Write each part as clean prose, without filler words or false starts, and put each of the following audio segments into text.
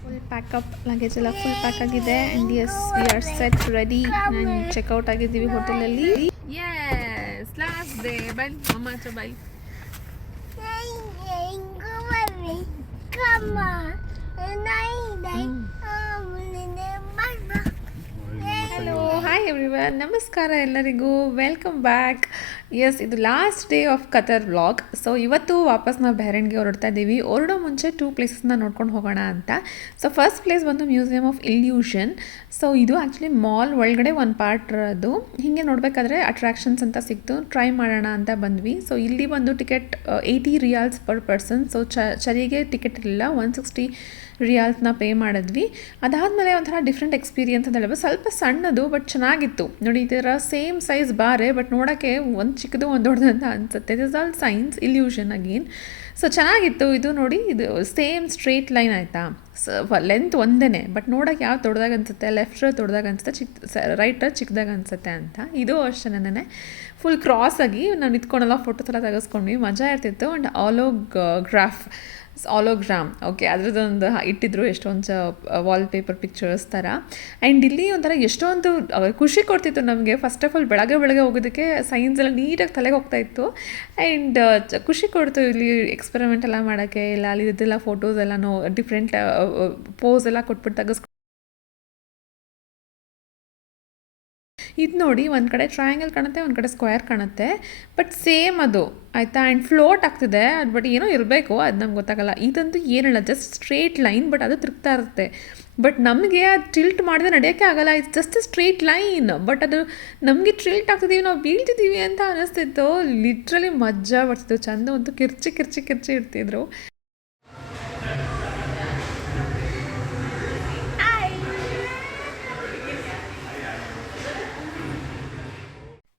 Full packup luggage ಎಲ್ಲ full pack ಆಗಿದೆ and S V R set ready ನಾನು checkout ಆಗಿದ್ದೀವಿ ಹೋಟೆಲಲ್ಲಿ. ಎಸ್ ಲಾಸ್ಟ್ ಡೇ ಬೈ ಅಮ್ಮ ಹತ್ರ ಬೈ. ಹಲೋ ಹಾಯ್ ಎವ್ರಿವನ್, ನಮಸ್ಕಾರ ಎಲ್ಲರಿಗೂ, ವೆಲ್ಕಮ್ ಬ್ಯಾಕ್. ಎಸ್, ಇದು last day of Qatar vlog. So ಇವತ್ತು ವಾಪಸ್ ನಾವು ಬಹ್ರೇನ್ಗೆ ಹೊರಡ್ತಾ ಇದ್ದೀವಿ. ಹೊರಡೋ ಮುಂಚೆ 2 ಪ್ಲೇಸಸ್ನ ನೋಡ್ಕೊಂಡು ಹೋಗೋಣ ಅಂತ. ಸೊ ಫಸ್ಟ್ ಪ್ಲೇಸ್ ಬಂದು ಮ್ಯೂಸಿಯಮ್ ಆಫ್ ಇಲ್ಯೂಷನ್. ಸೊ ಇದು ಆ್ಯಕ್ಚುಲಿ ಮಾಲ್ ಒಳಗಡೆ ಒಂದು ಪಾರ್ಟ್ ಅದು. ಹೀಗೆ ನೋಡಬೇಕಾದ್ರೆ ಅಟ್ರಾಕ್ಷನ್ಸ್ ಅಂತ ಸಿಕ್ತು, ಟ್ರೈ ಮಾಡೋಣ ಅಂತ ಬಂದ್ವಿ. ಸೊ ಇಲ್ಲಿ ಬಂದು ticket 80 riyals per person. So ಚರಿಗೆ ಟಿಕೆಟ್ ಇರಲಿಲ್ಲ, 160 ರಿಯಾಲ್ಸ್ನ ಪೇ ಮಾಡಿದ್ವಿ. ಅದಾದಮೇಲೆ ಒಂಥರ ಡಿಫ್ರೆಂಟ್ ಎಕ್ಸ್ಪೀರಿಯನ್ಸ್ ಅಂತ ಹೇಳ್ಬೋದು. ಸ್ವಲ್ಪ ಸಣ್ಣದು ಬಟ್ ಚೆನ್ನಾಗಿತ್ತು ನೋಡಿ. ಈ ಥರ ಸೇಮ್ ಸೈಜ್ ಬಾರೆ ಬಟ್ ನೋಡೋಕ್ಕೆ ಒಂದು ಚಿಕ್ಕದು ಒಂದು ದೊಡ್ಡದು ಅಂತ ಅನಿಸುತ್ತೆ. It is all science illusion again. So ಚೆನ್ನಾಗಿತ್ತು ಇದು ನೋಡಿ. ಇದು ಸೇಮ್ ಸ್ಟ್ರೇಟ್ ಲೈನ್ ಆಯಿತಾ, ಲೆಂತ್ ಒಂದೇ ಬಟ್ ನೋಡೋಕೆ ಯಾವ ದೊಡ್ಡದಾಗ ಅನಿಸುತ್ತೆ, ಲೆಫ್ಟ್ ದೊಡ್ಡದಾಗ ಅನಿಸುತ್ತೆ, ರೈಟ್ ಚಿಕ್ಕದಾಗ ಅನಿಸುತ್ತೆ ಅಂತ. ಇದು ಅಷ್ಟೇ ನನಗೆ ಫುಲ್ ಕ್ರಾಸ್ ಆಗಿ ನಾವು ನಿಂತ್ಕೊಂಡೆಲ್ಲ ಫೋಟೋಸ್ ಎಲ್ಲ ತೆಗೆಸ್ಕೊಂಡ್ವಿ, ಮಜಾ ಇರ್ತಿತ್ತು. ಆ್ಯಂಡ್ ಆಲೋಗ್ರಾಮ್ ಓಕೆ, ಅದ್ರದ್ದೊಂದು ಇಟ್ಟಿದ್ರು ಎಷ್ಟೊಂದು ವಾಲ್ಪೇಪರ್ ಪಿಕ್ಚರ್ಸ್ ಥರ. ಆ್ಯಂಡ್ ಇಲ್ಲಿ ಒಂಥರ ಎಷ್ಟೊಂದು ಖುಷಿ ಕೊಡ್ತಿತ್ತು ನಮಗೆ. ಫಸ್ಟ್ ಆಫ್ ಆಲ್ ಬೆಳಗ್ಗೆ ಹೋಗೋದಕ್ಕೆ ಸೈನ್ಸ್ ಎಲ್ಲ ನೀಟಾಗಿ ತಲೆಗೆ ಹೋಗ್ತಾಯಿತ್ತು. ಆ್ಯಂಡ್ ಖುಷಿ ಕೊಡ್ತು ಇಲ್ಲಿ ಎಕ್ಸ್ಪೆರಿಮೆಂಟ್ ಎಲ್ಲ ಮಾಡೋಕ್ಕೆ. ಇಲ್ಲ ಅಲ್ಲಿ ಇದೆಲ್ಲ ಫೋಟೋಸ್ ಎಲ್ಲನೂ ಡಿಫ್ರೆಂಟ್ ಪೋಸ್ ಎಲ್ಲ ಕೊಟ್ಬಿಟ್ಟು ತೆಗೆಸ್ಕೊಂಡು. ಇದು ನೋಡಿ, ಒಂದು ಕಡೆ ಟ್ರಯಾಂಗಲ್ ಕಾಣುತ್ತೆ, ಒಂದು ಕಡೆ ಸ್ಕ್ವೇರ್ ಕಾಣುತ್ತೆ, ಬಟ್ ಸೇಮ್ ಅದು ಆಯಿತಾ. ಆ್ಯಂಡ್ ಫ್ಲೋಟ್ ಆಗ್ತಿದೆ ಅದು, ಬಟ್ ಏನೋ ಇರಬೇಕು ಅದು ನಮ್ಗೆ ಗೊತ್ತಾಗಲ್ಲ. ಇದಂತೂ ಏನಿಲ್ಲ, ಜಸ್ಟ್ ಸ್ಟ್ರೇಟ್ ಲೈನ್, ಬಟ್ ಅದು ತಿರುಗ್ತಾ ಇರುತ್ತೆ. ಬಟ್ ನಮಗೆ ಅದು ಟಿಲ್ಟ್ ಮಾಡಿದ್ರೆ ನಡೆಯೋಕ್ಕೆ ಆಗಲ್ಲ. It's just straight line, but ಅದು ನಮಗೆ ಟಿಲ್ಟ್ ಆಗ್ತಿದ್ದೀವಿ, ನಾವು ಬೀಳ್ತಿದ್ದೀವಿ ಅಂತ ಅನ್ನಿಸ್ತಿತ್ತು. ಲಿಟ್ರಲಿ ಮಜಾ ಬರ್ತಿತ್ತು, ಚಂದ ಅಂತೂ ಕಿರ್ಚಿ ಇರ್ತಿದ್ರು.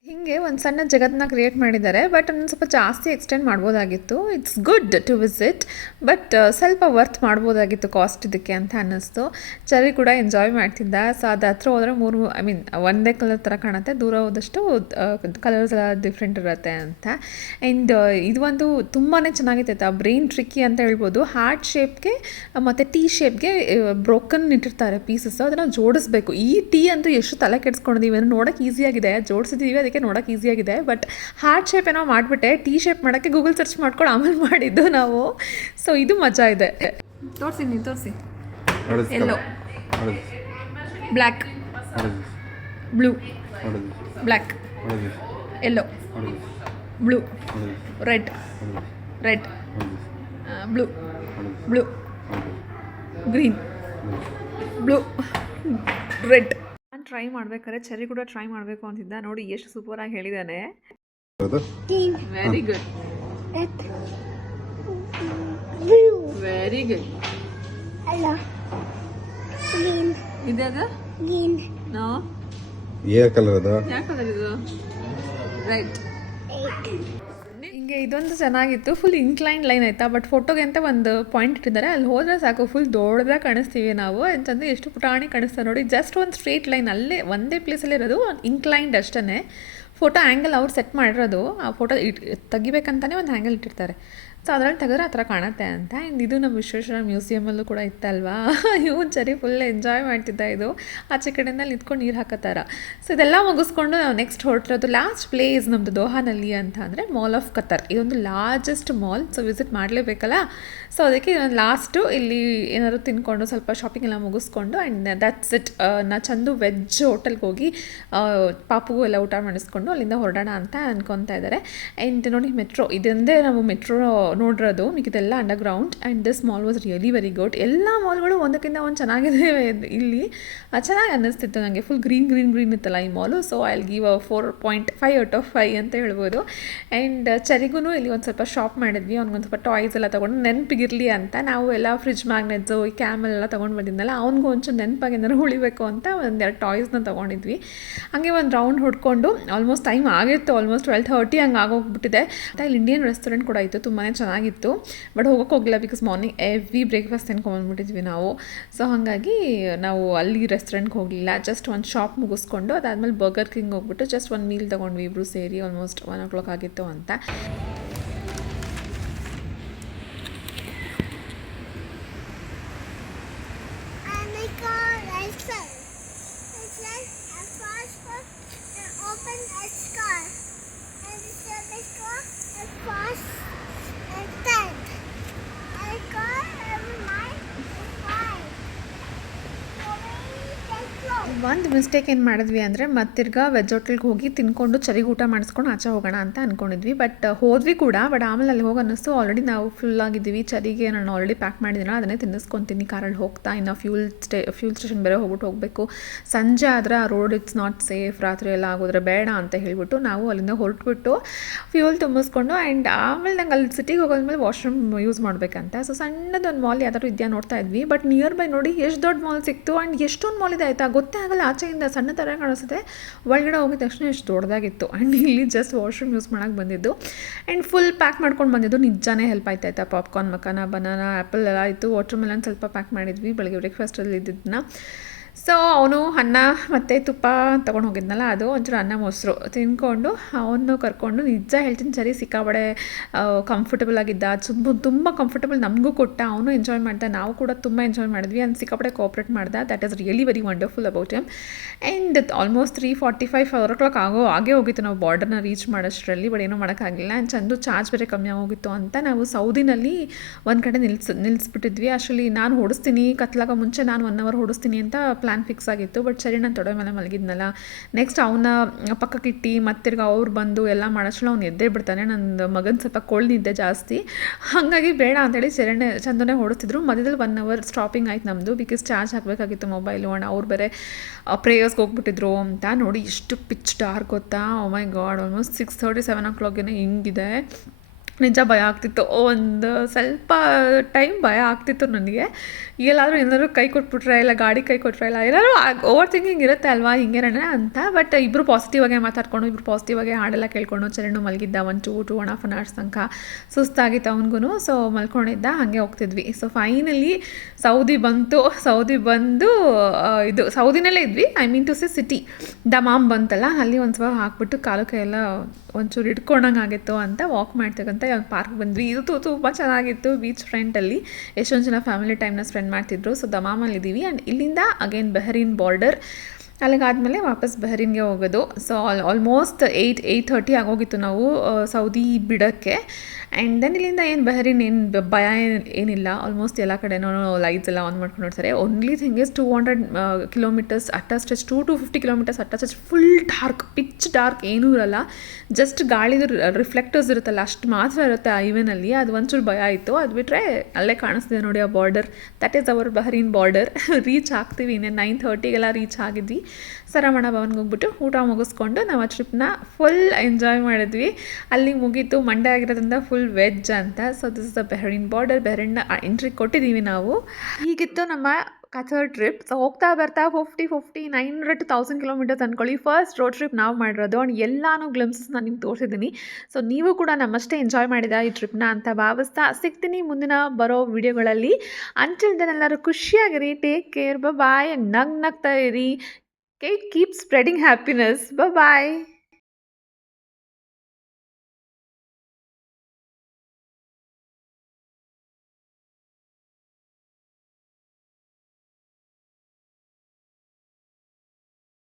ಹಿಂಗೆ ಒಂದು ಸಣ್ಣ ಜಗತ್ತನ್ನ ಕ್ರಿಯೇಟ್ ಮಾಡಿದ್ದಾರೆ, ಬಟ್ ಅದನ್ನು ಸ್ವಲ್ಪ ಜಾಸ್ತಿ ಎಕ್ಸ್ಟೆಂಡ್ ಮಾಡ್ಬೋದಾಗಿತ್ತು. It's good to visit, but ಸ್ವಲ್ಪ ವರ್ತ್ ಮಾಡ್ಬೋದಾಗಿತ್ತು ಕಾಸ್ಟ್ ಇದಕ್ಕೆ ಅಂತ ಅನ್ನಿಸ್ತು. ಚರಿ ಕೂಡ ಎಂಜಾಯ್ ಮಾಡ್ತಿದ್ದ. ಸೊ ಅದು ಹತ್ರ ಹೋದರೆ ಒಂದೇ ಕಲರ್ ಥರ ಕಾಣುತ್ತೆ, ದೂರ ಹೋದಷ್ಟು ಕಲರ್ಸ್ ಎಲ್ಲ ಡಿಫ್ರೆಂಟ್ ಇರುತ್ತೆ ಅಂತ. ಆ್ಯಂಡ್ ಇದು ಒಂದು ತುಂಬಾ ಚೆನ್ನಾಗಿತ್ತು. ಆ ಬ್ರೈನ್ ಟ್ರಿಕ್ಕಿ ಅಂತ ಹೇಳ್ಬೋದು. ಹಾರ್ಟ್ ಶೇಪ್ಗೆ ಮತ್ತು ಟೀ ಶೇಪ್ಗೆ ಬ್ರೋಕನ್ ಇಟ್ಟಿರ್ತಾರೆ ಪೀಸಸ್, ಅದನ್ನು ಜೋಡಿಸ್ಬೇಕು. ಈ ಟೀ ಅಂತೂ ಎಷ್ಟು ತಲೆ ಕೆಡಿಸ್ಕೊಂಡಿದ್ದೀವಿ ಅಂದರೆ ನೋಡೋಕ್ಕೆ ಈಸಿಯಾಗಿದೆ, ಜೋಡಿಸಿದ್ದೀವಿ ಅದಕ್ಕೆ ನೋಡೋಕೆ ಈಸಿಯಾಗಿದೆ. ಬಟ್ ಹಾರ್ಟ್ ಶೇಪ್ ಏನೋ ಮಾಡಿಬಿಟ್ಟೆ, ಟೀ ಶೇಪ್ ಮಾಡೋಕ್ಕೆ ಗೂಗಲ್ ಸರ್ಚ್ ಮಾಡ್ಕೊಂಡು ಆಮೇಲೆ ಮಾಡಿದ್ದು ನಾವು. ಸೊ ಇದು ಮಜಾ ಇದೆ. ತೋರಿಸಿ ನೀವು ತೋರಿಸಿ. Yellow, black, blue, black, yellow, blue, red, blue, green, blue, red. ನಾನು ಟ್ರೈ ಮಾಡ್ಬೇಕಾದ್ರೆ ಚೆರಿ ಕೂಡ ಟ್ರೈ ಮಾಡಬೇಕು ಅಂತಿದ್ದ. ನೋಡಿ ಎಷ್ಟು ಸೂಪರಾಗಿ ಹೇಳಿದ್ದಾನೆ. Very good, very good. ಇದಾಗ ನೋ, ಯಾವ ಕಲರ್ ಇದು? ರೈಟ್. ಹಿಂಗೆ ಇದೊಂದು ಚೆನ್ನಾಗಿತ್ತು. ಫುಲ್ ಇನ್ಕ್ಲೈನ್ ಲೈನ್ ಆಯಿತಾ, ಬಟ್ ಫೋಟೋಗೆ ಅಂತ ಒಂದು ಪಾಯಿಂಟ್ ಇಟ್ಟಿದ್ದಾರೆ, ಅಲ್ಲಿ ಹೋದರೆ ಸಾಕು ಫುಲ್ ದೊಡ್ಡದಾಗಿ ಕಾಣಿಸ್ತೀವಿ ನಾವು. ಅಂತಂದರೆ ಎಷ್ಟು ಪುಟಾಣಿ ಕಾಣಿಸ್ತಾ ನೋಡಿ. ಜಸ್ಟ್ ಒಂದು ಸ್ಟ್ರೇಟ್ ಲೈನ್, ಅಲ್ಲೇ ಒಂದೇ ಪ್ಲೇಸಲ್ಲಿ ಇರೋದು, ಇನ್ಕ್ಲೈನ್ಡ್ ಅಷ್ಟೇ. ಫೋಟೋ ಆ್ಯಂಗಲ್ ಅವ್ರು ಸೆಟ್ ಮಾಡಿರೋದು, ಆ ಫೋಟೋ ತೆಗಿಬೇಕಂತಲೇ ಒಂದು ಆ್ಯಂಗಲ್ ಇಟ್ಟಿರ್ತಾರೆ. ಸೊ ಅದರಲ್ಲಿ ತೆಗೆದ್ರೆ ಆ ಥರ ಕಾಣುತ್ತೆ ಅಂತ. ಆ್ಯಂಡ್ ಇದು ನಮ್ಮ ವಿಶ್ವೇಶ್ವರ ಮ್ಯೂಸಿಯಮಲ್ಲೂ ಕೂಡ ಇತ್ತಲ್ವಾ. ಇವನು ಸರಿ ಫುಲ್ ಎಂಜಾಯ್ ಮಾಡ್ತಿದ್ದ. ಇದು ಆಚೆ ಕಡೆಯಿಂದ ನಿಂತ್ಕೊಂಡು ನೀರು ಹಾಕೋತಾರ. ಸೊ ಇದೆಲ್ಲ ಮುಗಿಸ್ಕೊಂಡು ನಾವು ನೆಕ್ಸ್ಟ್ ಹೊರಟಿರೋದು ಲಾಸ್ಟ್ ಪ್ಲೇಸ್ ನಮ್ಮದು ದೋಹಾನಲ್ಲಿ ಅಂತ ಅಂದರೆ ಮಾಲ್ ಆಫ್ ಕತರ್. ಇದೊಂದು ಲಾರ್ಜೆಸ್ಟ್ ಮಾಲ್, ಸೊ ವಿಸಿಟ್ ಮಾಡಲೇಬೇಕಲ್ಲ. ಸೊ ಅದಕ್ಕೆ ಲಾಸ್ಟು ಇಲ್ಲಿ ಏನಾದರೂ ತಿನ್ಕೊಂಡು ಸ್ವಲ್ಪ ಶಾಪಿಂಗ್ ಎಲ್ಲ ಮುಗಿಸ್ಕೊಂಡು ಆ್ಯಂಡ್ ದಟ್ಸ್ ಇಟ್. ನಾ ಚಂದು ವೆಜ್ ಹೋಟೆಲ್ಗೆ ಹೋಗಿ ಪಾಪುಗೂ ಎಲ್ಲ ಊಟ ಮಾಡಿಸ್ಕೊಂಡು ಅಲ್ಲಿಂದ ಹೊರಡೋಣ ಅಂತ ಅನ್ಕೊತಾ ಇದ್ದಾರೆ. ಆ್ಯಂಡ್ ನೋಡಿ, ಮೆಟ್ರೋ ಇದೊಂದೇ ನಾವು ಮೆಟ್ರೋ ನೋಡಿರೋದು, ಮಿಕ್ಕಿದೆಲ್ಲ underground. And this mall was really very good. ಎಲ್ಲ ಮಾಲ್ಗಳು ಒಂದಕ್ಕಿಂತ ಒಂದು ಚೆನ್ನಾಗಿದೆ ಇಲ್ಲಿ. ಚೆನ್ನಾಗಿ ಅನ್ನಿಸ್ತಿತ್ತು ನನಗೆ. ಫುಲ್ ಗ್ರೀನ್ ಇತ್ತಲ್ಲ ಈ mall. So I will give 4.5 out of 5 ಅಂತ ಹೇಳ್ಬೋದು. ಆ್ಯಂಡ್ ಚರಿಗೂ ಇಲ್ಲಿ ಒಂದು ಸ್ವಲ್ಪ ಶಾಪ್ ಮಾಡಿದ್ವಿ. ಅವ್ನಿಗೊಂದು ಸ್ವಲ್ಪ ಟಾಯ್ಸ್ ಎಲ್ಲ ತೊಗೊಂಡು ನೆನಪಿಗಿರಲಿ ಅಂತ. ನಾವು ಎಲ್ಲ ಫ್ರಿಜ್ ಮ್ಯಾಗ್ನೆಟ್ಸು, ಈ ಕ್ಯಾಮಲ್ ಎಲ್ಲ ತೊಗೊಂಡು ಬಂದಿದ್ದಲ್ಲ, ಅವ್ನಿಗೂ ಒಂಚೂರು ನೆನಪಾಗಿ ಏನಾದ್ರು ಉಳಿಬೇಕು ಅಂತ ಒಂದೆರಡು ಟಾಯ್ಸ್ನ ತೊಗೊಂಡಿದ್ವಿ. ಹಾಗೆ ಒಂದು ರೌಂಡ್ ಹೊಡ್ಕೊಂಡು ಆಲ್ಮೋಸ್ಟ್ ಟೈಮ್ ಆಗಿತ್ತು, ಆಲ್ಮೋಸ್ಟ್ 12:30 ಹಂಗೆ ಆಗೋಗ್ಬಿಟ್ಟಿದೆ. ಇಲ್ಲಿ ಇಂಡಿಯನ್ ರೆಸ್ಟೋರೆಂಟ್ ಕೂಡ ಇತ್ತು, ತುಂಬಾ ಚೆನ್ನಾಗಿತ್ತು. ಬಟ್ ಹೋಗೋಕ್ಕೆ ಹೋಗಿಲ್ಲ ಬಿಕಾಸ್ ಮಾರ್ನಿಂಗ್ ಹೆವಿ ಬ್ರೇಕ್ಫಾಸ್ಟ್ ತಿನ್ಕೊಂಡ್ಬಂದ್ಬಿಟ್ಟಿದ್ವಿ ನಾವು. ಸೊ ಹಾಗಾಗಿ ನಾವು ಅಲ್ಲಿ ರೆಸ್ಟೋರೆಂಟ್ಗೆ ಹೋಗಲಿಲ್ಲ. ಜಸ್ಟ್ ಒಂದು ಶಾಪ್ ಮುಗಿಸ್ಕೊಂಡು ಅದಾದಮೇಲೆ ಬರ್ಗರ್ ಕಿಂಗ್ ಹೋಗ್ಬಿಟ್ಟು ಜಸ್ಟ್ ಒಂದು ಮೀಲ್ ತೊಗೊಂಡ್ವಿ ಇಬ್ಬರು ಸೇರಿ. ಆಲ್ಮೋಸ್ಟ್ 1 o'clock ಆಗಿತ್ತು ಅಂತ. ಒಂದು ಮಿಸ್ಟೇಕ್ ಏನು ಮಾಡಿದ್ವಿ ಅಂದರೆ ಮತ್ತಿರ್ಗ ವೆಜ್ ಹೋಟೆಲ್ಗೆ ಹೋಗಿ ತಿನ್ಕೊಂಡು ಚರಿಗೆ ಊಟ ಮಾಡಿಸ್ಕೊಂಡು ಆಚೆ ಹೋಗೋಣ ಅಂತ ಅಂದ್ಕೊಂಡಿದ್ವಿ. ಬಟ್ ಹೋದ್ವಿ ಕೂಡ. ಬಟ್ ಆಮೇಲೆ ಅಲ್ಲಿ ಹೋಗಿ ಅನ್ನಿಸ್ತು ಆಲ್ರೆಡಿ ನಾವು ಫುಲ್ ಆಗಿದ್ದೀವಿ. ಚರಿಗೆ ನಾನು ಆಲ್ರೆಡಿ ಪ್ಯಾಕ್ ಮಾಡಿದ್ದೀನ, ಅದನ್ನೇ ತಿನ್ನಿಸ್ಕೊತೀನಿ ಕಾರಲ್ಲಿ ಹೋಗ್ತಾ. ಇನ್ನು ಫ್ಯೂಲ್ ಸ್ಟೇಷನ್ ಬೇರೆ ಹೋಗಬೇಕು. ಸಂಜೆ ಆದರೆ ಆ ರೋಡ್ ಇಟ್ಸ್ ನಾಟ್ ಸೇಫ್, ರಾತ್ರಿ ಎಲ್ಲ ಆಗೋದ್ರೆ ಬೇಡ ಅಂತ ಹೇಳಿಬಿಟ್ಟು ನಾವು ಅಲ್ಲಿಂದ ಹೊರಟ್ಬಿಟ್ಟು ಫ್ಯೂಲ್ ತುಂಬಿಸ್ಕೊಂಡು ಆ್ಯಂಡ್ ಆಮೇಲೆ ನಂಗೆ ಅಲ್ಲಿ ಸಿಟಿಗೆ ಹೋಗೋದ್ಮೇಲೆ ವಾಶ್ರೂಮ್ ಯೂಸ್ ಮಾಡಬೇಕಂತ. ಸೊ ಸಣ್ಣದೊಂದು ಮಾಲ್ ಯಾವ್ದಾದ್ರು ಇದೆಯಾ ನೋಡ್ತಾ ಇದ್ವಿ. ಬಟ್ ನಿಯರ್ ಬೈ ನೋಡಿ ಎಷ್ಟು ದೊಡ್ಡ ಮಾಲ್ ಸಿಕ್ತು ಆ್ಯಂಡ್ ಎಷ್ಟೊಂದು ಮಾಲ್ ಇದೆ ಆಯಿತಾ, ಗೊತ್ತೇ ಆಗಲ್ಲ. ಆಚೆಯಿಂದ ಸಣ್ಣ ಥರ ಕಾಣಿಸುತ್ತೆ, ಒಳಗಡೆ ಹೋಗಿದ ತಕ್ಷಣ ಎಷ್ಟು ದೊಡ್ಡದಾಗಿತ್ತು. ಆ್ಯಂಡ್ ಇಲ್ಲಿ ಜಸ್ಟ್ ವಾಶ್ರೂಮ್ ಯೂಸ್ ಮಾಡೋಕ್ಕೆ ಬಂದಿದ್ದು ಆ್ಯಂಡ್ ಫುಲ್ ಪ್ಯಾಕ್ ಮಾಡ್ಕೊಂಡು ಬಂದಿದ್ದು. ನಿಜಾನೇ ಹೆಲ್ಪ್ ಆಯ್ತಾಯ್ತಾ. ಪಾಪ್ಕಾರ್ನ್, ಮಕಾನ, ಬನಾನಾ, ಆ್ಯಪಲ್ ಎಲ್ಲ ಆಯಿತು. ವಾಟರ್ ಮೆಲನ್ ಸ್ವಲ್ಪ ಪ್ಯಾಕ್ ಮಾಡಿದ್ವಿ ಬೆಳಗ್ಗೆ ಬ್ರೇಕ್ಫಾಸ್ಟಲ್ಲಿ ಇದ್ದಿದ್ದನ್ನ. ಸೊ ಅವನು ಅನ್ನ ಮತ್ತು ತುಪ್ಪ ತೊಗೊಂಡು ಹೋಗಿದ್ನಲ್ಲ, ಅದು ಒಂಚೂರು ಅನ್ನ ಮೊಸರು ತಿಂದ್ಕೊಂಡು ಅವನು ಕರ್ಕೊಂಡು, ನಿಜ ಹೇಳ್ತೀನಿ ಸರಿ ಸಿಕ್ಕಾಬಡೆ ಕಂಫರ್ಟಬಲ್ ಆಗಿದ್ದ. ತುಂಬ ಕಂಫರ್ಟಬಲ್ ನಮಗೂ ಕೊಟ್ಟ. ಅವನು ಎಂಜಾಯ್ ಮಾಡ್ದ, ನಾವು ಕೂಡ ತುಂಬ ಎಂಜಾಯ್ ಮಾಡಿದ್ವಿ. ಅಂಡ್ ಸಿಕ್ಕಾಬಡೆ ಕೋಆಪ್ರೇಟ್ ಮಾಡ್ದ. That is really very wonderful about him. And almost 3:45 4 o'clock ಆಗೇ ಹೋಗಿತ್ತು ನಾವು ಬಾರ್ಡರ್ನ ರೀಚ್ ಮಾಡೋಷ್ಟರಲ್ಲಿ. ಬಟ್ ಏನೂ ಮಾಡೋಕ್ಕಾಗಲಿಲ್ಲ. ಆ್ಯಂಡ್ ಚಂದು ಚಾರ್ಜ್ ಬೇರೆ ಕಮ್ಮಿ ಆಗೋಗಿತ್ತು ಅಂತ ನಾವು ಸೌದಿನಲ್ಲಿ ಒಂದು ಕಡೆ ನಿಲ್ಲಿಸ್ಬಿಟ್ಟಿದ್ವಿ. ಆ್ಯಕ್ಚುಲಿ ನಾನು ಹೊಡಿಸ್ತೀನಿ, ಕತ್ಲಾಗ ಮುಂಚೆ ನಾನು 1 hour ಹೊಡಿಸ್ತೀನಿ ಅಂತ ಪ್ಲ್ಯಾನ್ ಫಿಕ್ಸ್ ಆಗಿತ್ತು. ಬಟ್ ಸರಿ ನಾನು ತೊಡೆ ಮೇಲೆ ಮಲಗಿದ್ನಲ್ಲ. ನೆಕ್ಸ್ಟ್ ಅವನ ಪಕ್ಕಕ್ಕಿಟ್ಟು ಮತ್ತಿರ್ಗ ಅವ್ರು ಬಂದು ಎಲ್ಲ ಮಾಡೋಷ್ಟರಲ್ಲಿ ಅವ್ನು ಎದ್ದೇ ಬಿಡ್ತಾನೆ. ನನ್ನ ಮಗನ ಸ್ವಲ್ಪ ಕೊಳ್ನಿದ್ದೆ ಜಾಸ್ತಿ, ಹಾಗಾಗಿ ಬೇಡ ಅಂತೇಳಿ ಚಂದನೇ ಹೊಡಿಸ್ತಿದ್ರು. ಮಧ್ಯದಲ್ಲಿ 1 hour ಸ್ಟಾಪಿಂಗ್ ಆಯ್ತು ನಮ್ಮದು, ಬಿಕಾಸ್ ಚಾರ್ಜ್ ಹಾಕಬೇಕಾಗಿತ್ತು ಮೊಬೈಲು. ಆ್ಯಂಡ್ ಅವ್ರು ಬೇರೆ ಪ್ರೇಯರ್ಸ್ಗೆ ಹೋಗ್ಬಿಟ್ಟಿದ್ರು ಅಂತ. ನೋಡಿ ಎಷ್ಟು ಪಿಚ್ ಡಾರ್ಕ್ ಗೊತ್ತಾ. ಓ ಮೈ ಗಾಡ್, ಆಲ್ಮೋಸ್ಟ್ 6:30 7 o'clock ಹಿಂಗಿದೆ. ನಿಜ ಭಯ ಆಗ್ತಿತ್ತು. ಒಂದು ಸ್ವಲ್ಪ ಟೈಮ್ ಭಯ ಆಗ್ತಿತ್ತು ನನಗೆ. ಎಲ್ಲರೂ ಕೈ ಕೊಟ್ಬಿಟ್ರೆ, ಇಲ್ಲ ಗಾಡಿ ಕೈ ಕೊಟ್ಟರೆ, ಇಲ್ಲ ಎಲ್ಲರೂ ಓವರ್ ಥಿಂಕಿಂಗ್ ಇರುತ್ತೆ ಅಲ್ವಾ, ಹಿಂಗೇನೆ ಅಂತ. ಬಟ್ ಇಬ್ಬರು ಪಾಸಿಟಿವಾಗೇ ಮಾತಾಡ್ಕೊಂಡು, ಇಬ್ಬರು ಪಾಸಿಟಿವಾಗೇ ಹಾಡೆಲ್ಲ ಕೇಳ್ಕೊಂಡು ಚರಣು ಮಲಗಿದ್ದ 1-2.5 hours ತನಕ. ಸುಸ್ತಾಗಿತ್ತು ಅವನಿಗೂ. ಸೊ ಮಲ್ಕೊಂಡಿದ್ದ, ಹಾಗೆ ಹೋಗ್ತಿದ್ವಿ. ಸೊ ಫೈನಲಿ ಸೌದಿ ಬಂದು ಇದು ಸೌದಿನಲ್ಲೇ ಇದ್ವಿ. I mean to say city. Dammam ಬಂತಲ್ಲ, ಅಲ್ಲಿ ಒಂದು ಸ್ವಲ್ಪ ಹಾಕ್ಬಿಟ್ಟು ಕಾಲು ಕೈಯೆಲ್ಲ ಒಂಚೂರು ಇಟ್ಕೊಂಡಂಗೆ ಆಗಿತ್ತು ಅಂತ ವಾಕ್ ಮಾಡ್ತಕ್ಕಂಥ ಪಾರ್ಕ್ ಬಂದ್ವಿ. ಇದು ತುಂಬ ಚೆನ್ನಾಗಿತ್ತು. ಬೀಚ್ ಫ್ರಂಟಲ್ಲಿ ಎಷ್ಟೊಂದು ಜನ ಫ್ಯಾಮಿಲಿ ಟೈಮ್ನ ಸ್ಪೆಂಡ್ ಮಾಡ್ತಿದ್ರು. ಸೊ ದಮಾಮಲ್ಲಿದ್ದೀವಿ. ಆ್ಯಂಡ್ ಇಲ್ಲಿಂದ ಅಗೇನ್ ಬಹರೀನ್ ಬಾರ್ಡರ್, ಅಲ್ಲಿಗಾದಮೇಲೆ ವಾಪಸ್ ಬಹರೀನ್ಗೆ ಹೋಗೋದು. ಸೊ ಆಲ್ಮೋಸ್ಟ್ 8:30 ಆಗೋಗಿತ್ತು ನಾವು ಸೌದಿ ಬಿಡೋಕ್ಕೆ. ಆ್ಯಂಡ್ ದೆನ್ ಇಲ್ಲಿಂದ ಏನು ಬಹರೀನ್ ಏನು ಭಯ ಏನಿಲ್ಲ. ಆಲ್ಮೋಸ್ಟ್ ಎಲ್ಲ ಕಡೆನೂ ಲೈಟ್ಸ್ ಎಲ್ಲ ಆನ್ ಮಾಡ್ಕೊಂಡು ನೋಡ್ತಾರೆ. Only thing is 200 kilometers at a stretch, 250 kilometers at a stretch full dark, pitch dark, ಏನೂ ಇರಲ್ಲ. ಜಸ್ಟ್ ಗಾಳಿದು ರಿಫ್ಲೆಕ್ಟರ್ಸ್ ಇರುತ್ತಲ್ಲ, ಅಷ್ಟು ಮಾತ್ರ ಇರುತ್ತೆ ಐವೇನಲ್ಲಿ. ಅದು ಒಂಚೂರು ಭಯ ಆಯಿತು. ಅದು ಬಿಟ್ಟರೆ ಅಲ್ಲೇ ಕಾಣಿಸ್ತಿದೆ ನೋಡಿ ಆ border. That is our Bahrain border. Reach ಆಗ್ತೀವಿ ಇನ್ನೇನು 9:30 ರೀಚ್ ಆಗಿದ್ವಿ. ಸರಮಣ ಭವನ್ಗೆ ಹೋಗ್ಬಿಟ್ಟು ಊಟ ಮುಗಿಸ್ಕೊಂಡು ನಾವು ಆ ಟ್ರಿಪ್ನ ಫುಲ್ ಎಂಜಾಯ್ ಮಾಡಿದ್ವಿ. ಅಲ್ಲಿ ಮುಗೀತು. ಮಂಡೇ ಆಗಿರೋದ್ರಿಂದ ಫುಲ್ ವೆಜ್ ಅಂತ. So this is the Bahrain border. ಬಹರೀನ್ನ ಎಂಟ್ರಿ ಕೊಟ್ಟಿದ್ದೀವಿ ನಾವು. ಹೀಗಿತ್ತು ನಮ್ಮ ಕಥರ್ ಟ್ರಿಪ್. ಸೊ ಹೋಗ್ತಾ ಬರ್ತಾ 50 900 to 1000 kilometers ಅಂದ್ಕೊಳ್ಳಿ. ಫಸ್ಟ್ ರೋಡ್ ಟ್ರಿಪ್ ನಾವು ಮಾಡಿರೋದು. ಆ್ಯಂಡ್ ಎಲ್ಲಾನು ಗ್ಲಿಮ್ಸಸ್ ನಾನು ನಿಮ್ಗೆ ತೋರಿಸಿದ್ದೀನಿ. ಸೊ ನೀವು ಕೂಡ ನಮ್ಮಷ್ಟೇ ಎಂಜಾಯ್ ಮಾಡಿದ ಈ ಟ್ರಿಪ್ನ ಅಂತ ಭಾವಿಸ್ತಾ ಸಿಗ್ತೀನಿ ಮುಂದಿನ ಬರೋ ವಿಡಿಯೋಗಳಲ್ಲಿ. ಅಂಟಿಲ್ ದೆನ್ ಎಲ್ಲರೂ ಖುಷಿಯಾಗಿರಿ. Take care. ಬಾಯ್. ನಗ್ತಾ ಇರಿ. Keep spreading happiness. ಬಾಯ್.